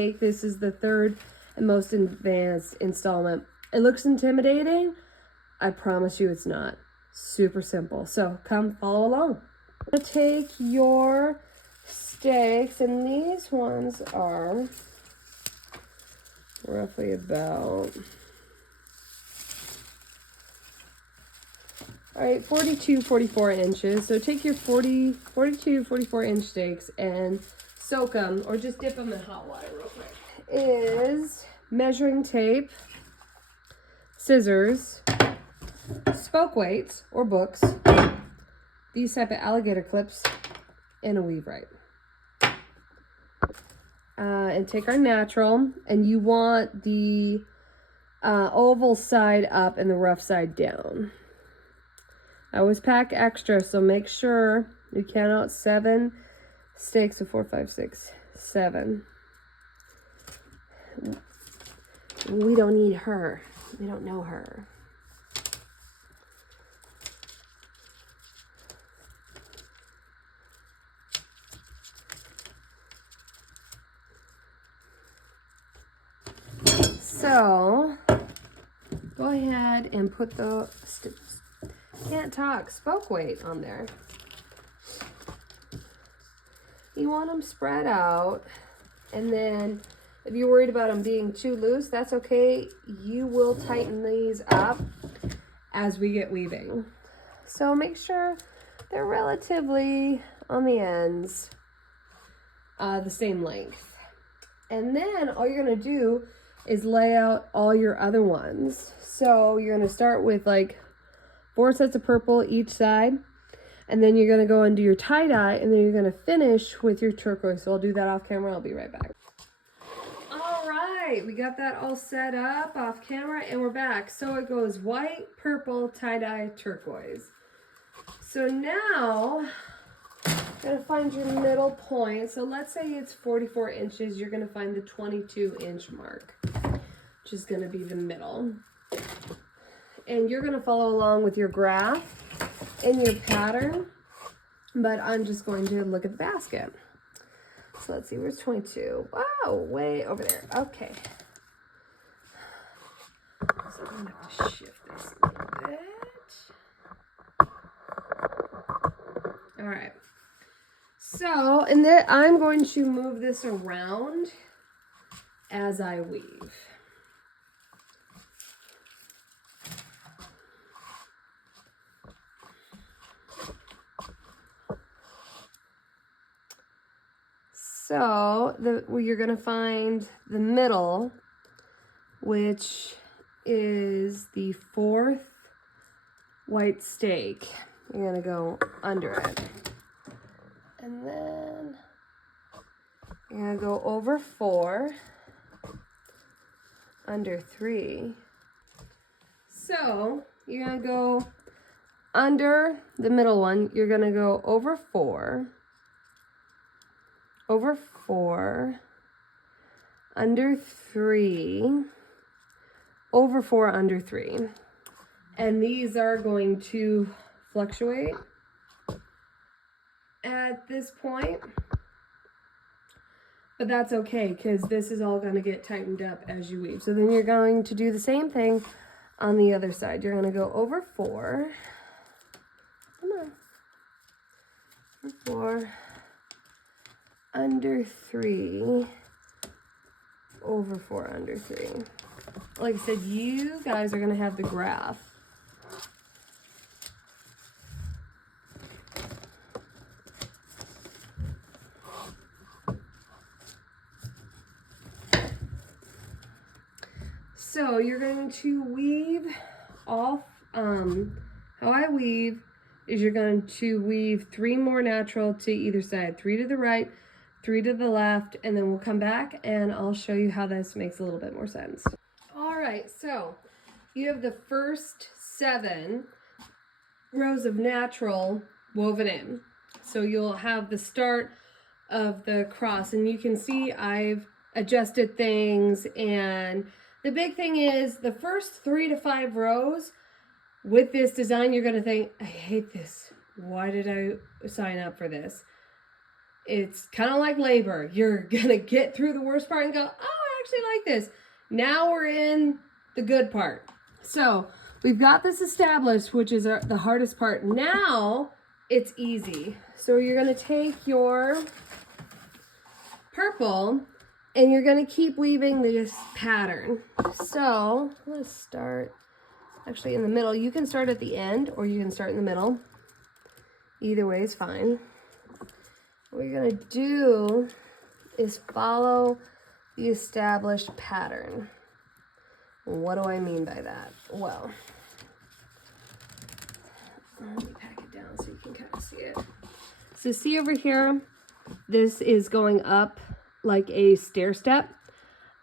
This is the third and most advanced installment. It looks intimidating. I promise you it's not. Super simple. So come follow along. I'm going to take your stakes, and these ones are roughly about, all right, 42, 44 inches. So take your 42, 44 inch stakes and soak them, or just dip them in hot water real quick. Is measuring tape, scissors, spoke weights or books, these type of alligator clips, and a weave right. And take our natural, and you want the oval side up and the rough side down. I always pack extra, so make sure you count out 7 stakes. So 4, 5, 6, 7. We don't need her. We don't know her. So go ahead and put the spoke weight on there. You want them spread out, and then if you're worried about them being too loose, that's okay. You will tighten these up as we get weaving. So make sure they're relatively on the ends, the same length. And then all you're gonna do is lay out all your other ones. So you're gonna start with like 4 sets of purple each side, and then you're gonna go and do your tie-dye, and then you're gonna finish with your turquoise. So I'll do that off camera. I'll be right back. All right, we got that all set up off camera, and we're back. So it goes white, purple, tie-dye, turquoise. So now you're gonna find your middle point. So let's say it's 44 inches. You're gonna find the 22-inch mark, which is gonna be the middle. And you're gonna follow along with your graph and your pattern, but I'm just going to look at the basket. So let's see, where's 22? Wow, way over there. Okay. So I'm gonna have to shift this a little bit. All right. So, and then I'm going to move this around as I weave. So you're going to find the middle, which is the 4th white stake. You're going to go under it. And then you're going to go over 4, under 3. So you're going to go under the middle one. You're going to go over 4. Over 4, under 3, over 4, under 3. And these are going to fluctuate at this point, but that's okay because this is all going to get tightened up as you weave. So then you're going to do the same thing on the other side. You're going to go over 4, come on, over 4, under 3, over 4, under 3. Like I said, you guys are going to have the graph. So you're going to weave off, how I weave is you're going to weave 3 more natural to either side, 3 to the right, 3 to the left, and then we'll come back and I'll show you how this makes a little bit more sense. All right, so you have the first 7 rows of natural woven in. So you'll have the start of the cross, and you can see I've adjusted things, and the big thing is the first 3 to 5 rows with this design, you're gonna think, I hate this. Why did I sign up for this? It's kind of like labor. You're gonna get through the worst part and go, oh, I actually like this. Now we're in the good part. So we've got this established, which is the hardest part. Now it's easy. So you're gonna take your purple and you're gonna keep weaving this pattern. So let's start actually in the middle. You can start at the end or you can start in the middle. Either way is fine. What you're gonna do is follow the established pattern. What do I mean by that? Well, let me pack it down so you can kind of see it. So see over here, this is going up like a stair step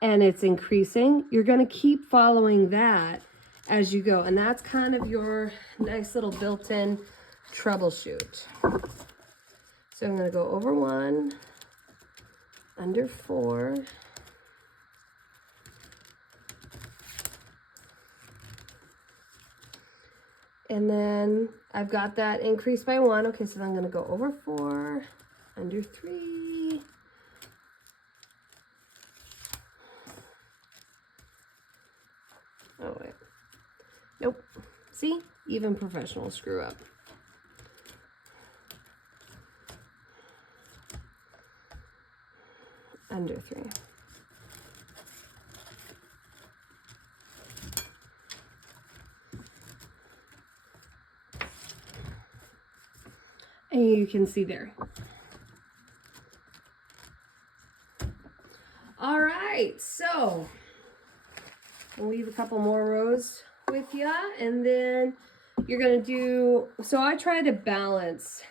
and it's increasing. You're gonna keep following that as you go. And that's kind of your nice little built-in troubleshoot. So I'm gonna go over 1, under 4, and then I've got that increased by 1. Okay, so then I'm gonna go over 4, under 3, oh wait, nope, see, even professionals screw up. Under 3. And you can see there. All right, so we'll leave a couple more rows with you, and then you're gonna do, so I try to balance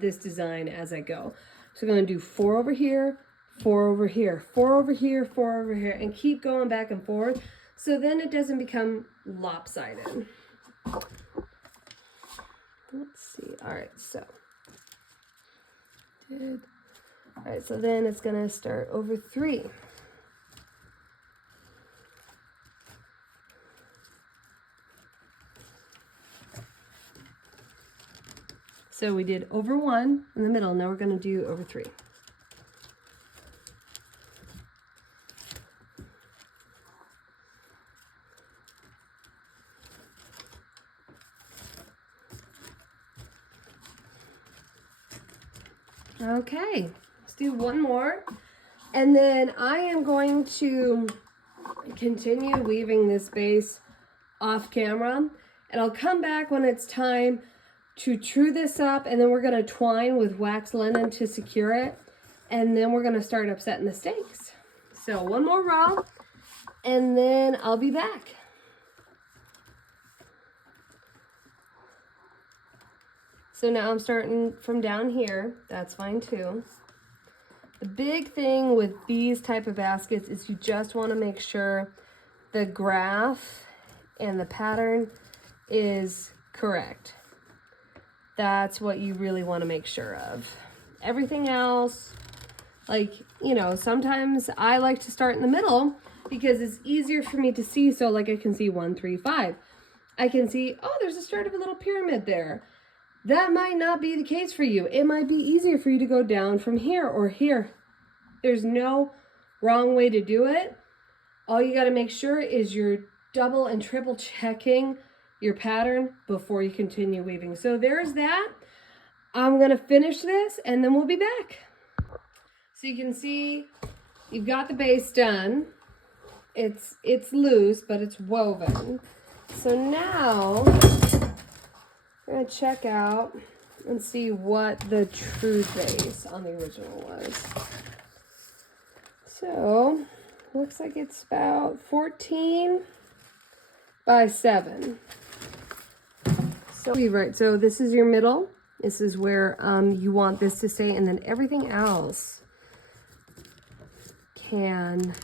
this design as I go. So I'm gonna do 4 over here, 4 over here, 4 over here, 4 over here, and keep going back and forth. So then it doesn't become lopsided. Let's see. All right, so all right, so then it's gonna start over 3. So we did over 1 in the middle. Now we're gonna do over 3. Okay, let's do 1 more. And then I am going to continue weaving this base off camera. And I'll come back when it's time to true this up. And then we're gonna twine with wax linen to secure it. And then we're gonna start upsetting the stakes. So 1 more row, and then I'll be back. So now I'm starting from down here. That's fine too. The big thing with these type of baskets is you just want to make sure the graph and the pattern is correct. That's what you really want to make sure of. Everything else, like, you know, sometimes I like to start in the middle because it's easier for me to see. So like I can see 1, 3, 5. I can see, oh, there's a start of a little pyramid there. That might not be the case for you. It might be easier for you to go down from here or here. There's no wrong way to do it. All you got to make sure is you're double and triple checking your pattern before you continue weaving. So there's that. I'm going to finish this and then we'll be back. So you can see you've got the base done. It's loose, but it's woven. So now we're going to check out and see what the true base on the original was. So, looks like it's about 14 by 7. So, right, so this is your middle. This is where you want this to stay, and then everything else can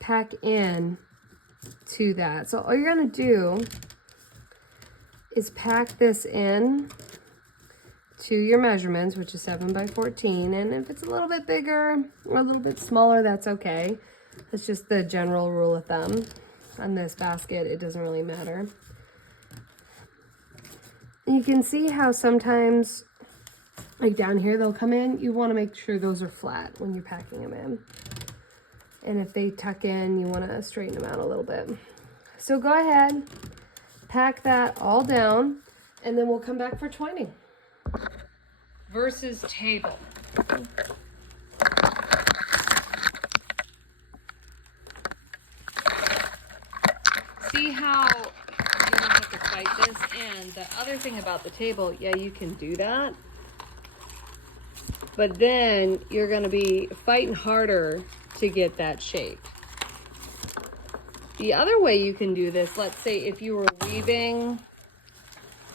pack in to that. So all you're going to do is pack this in to your measurements, which is 7 by 14. And if it's a little bit bigger or a little bit smaller, that's okay. That's just the general rule of thumb. On this basket, it doesn't really matter. And you can see how sometimes like down here they'll come in, you want to make sure those are flat when you're packing them in. And if they tuck in, you want to straighten them out a little bit. So go ahead, pack that all down, and then we'll come back for twining. Versus table. See how you don't have to fight this? And the other thing about the table, yeah, you can do that. But then you're going to be fighting harder to get that shape. The other way you can do this, let's say if you were weaving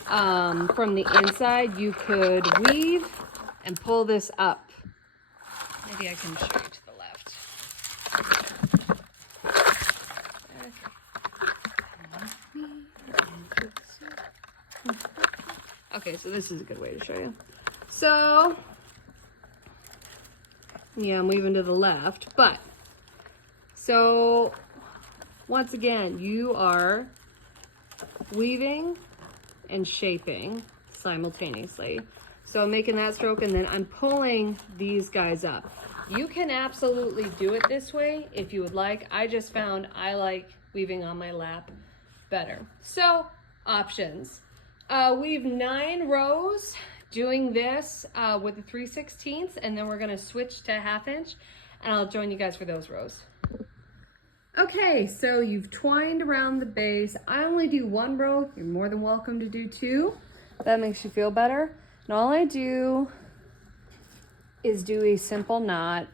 from the inside, you could weave and pull this up. Maybe I can show you to the left. Okay, so this is a good way to show you. So, yeah, I'm weaving to the left, but, so, once again, you are weaving and shaping simultaneously. So I'm making that stroke and then I'm pulling these guys up. You can absolutely do it this way if you would like. I just found I like weaving on my lap better. So options. Weave 9 rows doing this with the 3/16, and then we're gonna switch to 1/2 inch and I'll join you guys for those rows. Okay, so you've twined around the base. I only do 1 row. You're more than welcome to do 2. That makes you feel better. And all I do is do a simple knot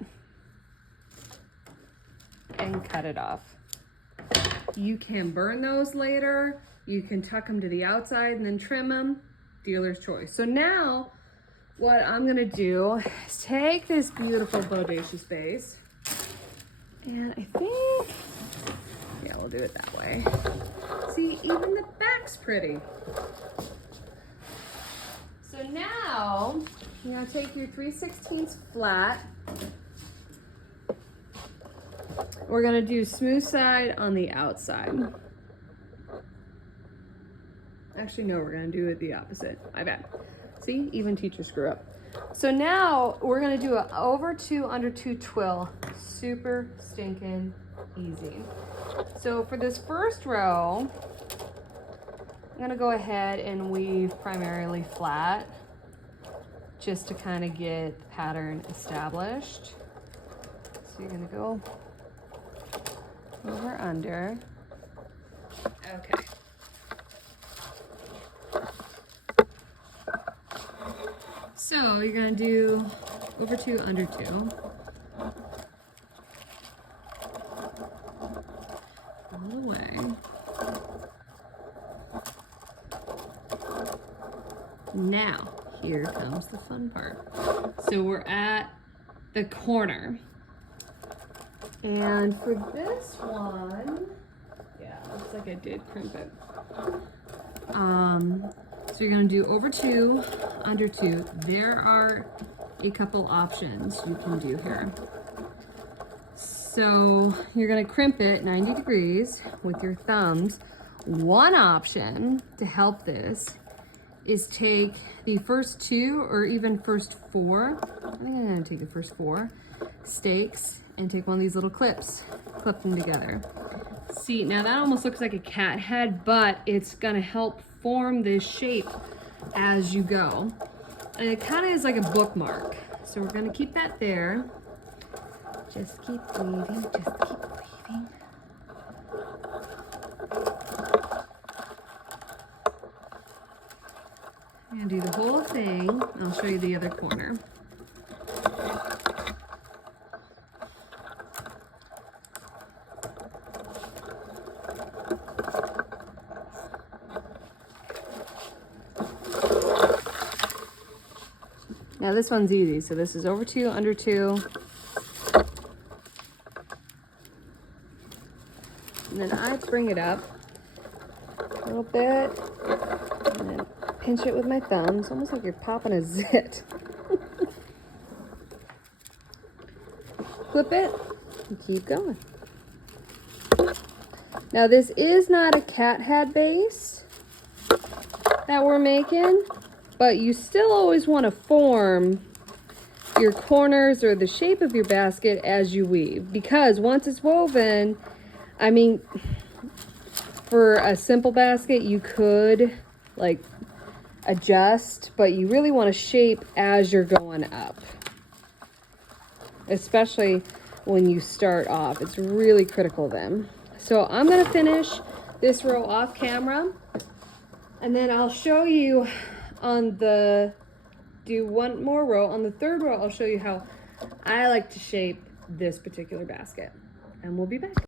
and cut it off. You can burn those later. You can tuck them to the outside and then trim them. Dealer's choice. So now what I'm gonna do is take this beautiful bodacious base, and I think, yeah, we'll do it that way. See, even the back's pretty. So now, you're gonna take your 3/16 flat. We're gonna do smooth side on the outside. Actually, no, we're gonna do it the opposite. My bad. See, even teachers screw up. So now, we're gonna do a over 2, under 2 twill. Super stinking easy. So for this first row, I'm gonna go ahead and weave primarily flat just to kind of get the pattern established. So you're gonna go over under. Okay. So you're gonna do over 2, under 2. All the way. Now, here comes the fun part. So we're at the corner. And for this one, yeah, looks like I did crimp it. So you're gonna do over 2, under 2. There are a couple options you can do here. So you're gonna crimp it 90 degrees with your thumbs. One option to help this is take the first 2 or even first 4, I think I'm gonna take the first 4 stakes and take one of these little clips, clip them together. See, now that almost looks like a cat head, but it's gonna help form this shape as you go. And it kind of is like a bookmark. So we're gonna keep that there. Just keep weaving, just keep weaving. I'm gonna do the whole thing, and I'll show you the other corner. Now this one's easy, so this is over 2, under 2. And then I bring it up a little bit, and then pinch it with my thumbs, almost like you're popping a zit. Flip it, and keep going. Now this is not a cat head base that we're making, but you still always want to form your corners or the shape of your basket as you weave, because once it's woven, I mean, for a simple basket, you could like adjust, but you really want to shape as you're going up, especially when you start off. It's really critical then. So I'm going to finish this row off camera, and then I'll show you on the, do one more row. On the third row, I'll show you how I like to shape this particular basket, and we'll be back.